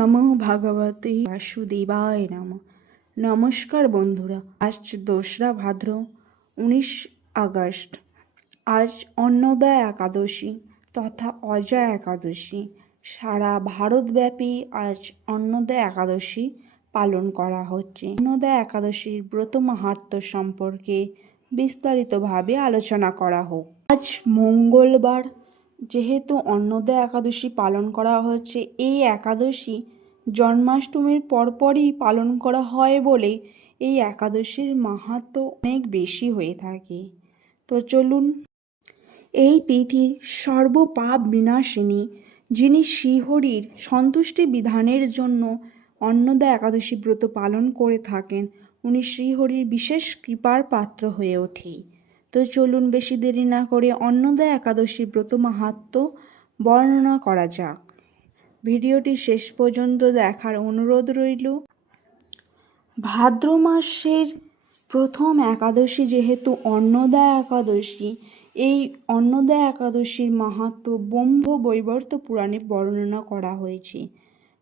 নমঃ ভগবতে বাসুদেবায় নম। নমস্কার বন্ধুরা, আজ দোসরা ভাদ্র, উনিশ আগস্ট। আজ অন্নদা একাদশী তথা অজা একাদশী। সারা ভারতব্যাপী আজ অন্নদা একাদশী পালন করা হচ্ছে। অন্নদা একাদশীর ব্রত মাহাত্ম্য সম্পর্কে বিস্তারিতভাবে আলোচনা করা হোক। আজ মঙ্গলবার যেহেতু অন্নদা একাদশী পালন করা হচ্ছে, এই একাদশী জন্মাষ্টমীর পরপরই পালন করা হয় বলে এই একাদশীর মাহাত্ম্য অনেক বেশি হয়ে থাকে। তো চলুন, এই তিথি সর্বপাপ বিনাশিনী, যিনি শ্রীহরির সন্তুষ্টি বিধানের জন্য অন্নদা একাদশী ব্রত পালন করে থাকেন, উনি শ্রীহরির বিশেষ কৃপার পাত্র হয়ে ওঠে। তো চলুন বেশি দেরি না করে অন্নদা একাদশী ব্রত মাহাত্ম্য বর্ণনা করা যাক। ভিডিওটি শেষ পর্যন্ত দেখার অনুরোধ রইল। ভাদ্র মাসের প্রথম একাদশী যেহেতু অন্নদা একাদশী, এই অন্নদা একাদশীর মাহাত্ম্য ব্রহ্ম বৈবর্ত পুরাণে বর্ণনা করা হয়েছে।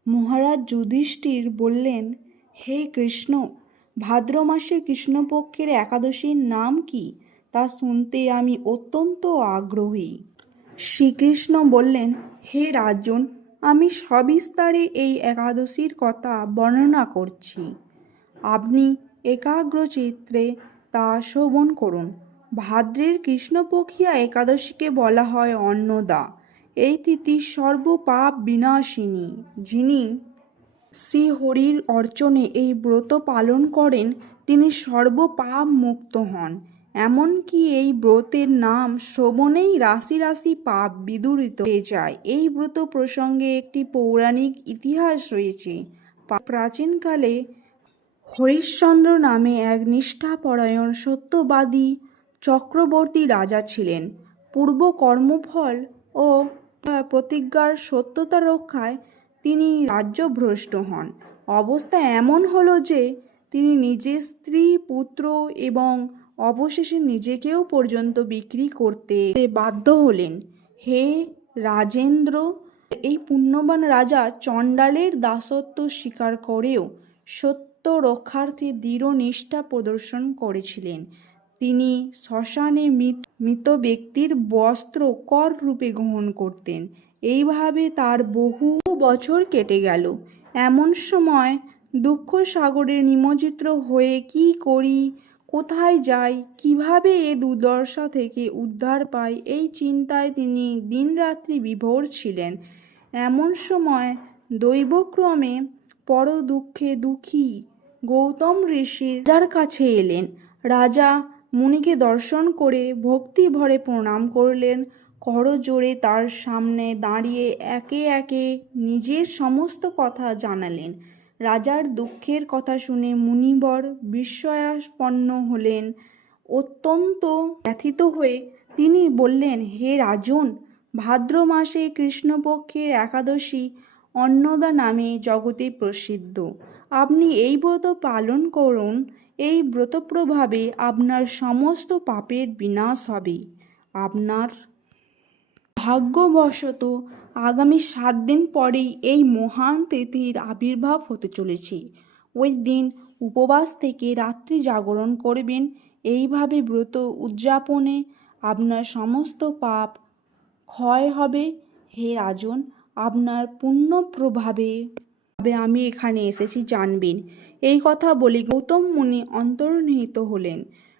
মহারাজ যুধিষ্ঠির বললেন, হে কৃষ্ণ, ভাদ্র মাসে কৃষ্ণপক্ষের একাদশীর নাম কি? তা শুনতে আমি অত্যন্ত আগ্রহী। শ্রীকৃষ্ণ বললেন, হে রাজন, আমি সবিস্তারে এই একাদশীর কথা বর্ণনা করছি। আপনি একাগ্রচিত্রে তা শ্রবণ করুন। ভাদ্রের কৃষ্ণপক্ষিয়া একাদশীকে বলা হয় অন্নদা। এই তিথি সর্বপাপ বিনাশিনী, যিনি শ্রী হরির অর্চনে এই ব্রত পালন করেন, তিনি সর্বপাপ মুক্ত হন। এমনকি এই ব্রতের নাম শ্রবণেই রাশি রাশি পাপ বিদূরিত হয়ে যায়। এই ব্রত প্রসঙ্গে একটি পৌরাণিক ইতিহাস রয়েছে। প্রাচীনকালে হরিশ্চন্দ্র নামে এক নিষ্ঠাপরায়ণ সত্যবাদী চক্রবর্তী রাজা ছিলেন। পূর্ব কর্মফল ও প্রতিজ্ঞার সত্যতা রক্ষায় তিনি রাজ্যভ্রষ্ট হন। অবস্থা এমন হলো যে তিনি নিজের স্ত্রী, পুত্র এবং অবশেষে নিজেকেও পর্যন্ত বিক্রি করতে বাধ্য হলেন। হে রাজেন্দ্র, এই পুণ্যবান রাজা চণ্ডালের দাসত্ব স্বীকার করেও সত্য রক্ষার্থে দৃঢ় নিষ্ঠা প্রদর্শন করেছিলেন। তিনি শ্মশানে মৃত মৃত ব্যক্তির বস্ত্র কর রূপে গ্রহণ করতেন। এইভাবে তার বহু বছর কেটে গেল। এমন সময় দুঃখ সাগরে নিমজ্জিত হয়ে কি করি কোথায় যাই, কীভাবে এ দুর্দশা থেকে উদ্ধার পাই, এই চিন্তায় তিনি দিনরাত্রি বিভোর ছিলেন। এমন সময় দৈবক্রমে পর দুঃখে দুঃখী গৌতম ঋষির রাজার কাছে এলেন। রাজা মুনিকে দর্শন করে ভক্তি ভরে প্রণাম করলেন। করজোড়ে তার সামনে দাঁড়িয়ে একে একে নিজের সমস্ত কথা জানালেন। রাজার দুঃখের কথা শুনে মুনিবর বিস্ময়াপন্ন হলেন। অত্যন্ত ব্যথিত হয়ে তিনি বললেন, হে রাজন, ভাদ্র মাসে কৃষ্ণপক্ষের একাদশী অন্নদা নামে জগতে প্রসিদ্ধ। আপনি এই ব্রত পালন করুন, এই ব্রতপ্রভাবে আপনার সমস্ত পাপের বিনাশ হবে। আপনার ভাগ্যবশত আগামী সাত দিন পরেই এই মহান তিথির আবির্ভাব হতে চলেছে। ওই দিন উপবাস থেকে রাত্রি জাগরণ করবেন। এইভাবে ব্রত উদযাপনে আপনার সমস্ত পাপ ক্ষয় হবে। হে রাজন, আপনার পুণ্য প্রভাবে তবে আমি এখানে এসেছি জানবেন। এই কথা বলে গৌতম মুনি অন্তর্নিহিত হলেন।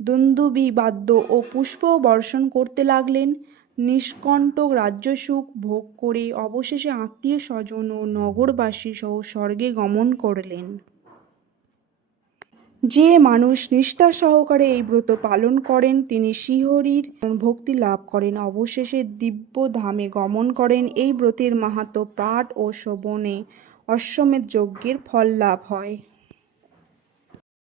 দুন্দুবি বাদ্য ও পুষ্প বর্ষণ করতে লাগলেন। নিষ্কণ্টক রাজ্যসুখ ভোগ করে অবশেষে আত্মীয় স্বজন ও নগরবাসী সহ স্বর্গে গমন করলেন। যে মানুষ নিষ্ঠা সহকারে এই ব্রত পালন করেন, তিনি শ্রীহরির ভক্তি লাভ করেন। অবশেষে দিব্য ধামে গমন করেন। এই ব্রতের মাহাত্ম পাঠ ও শ্রবণে অশ্বমেধ যজ্ঞের ফল লাভ হয়।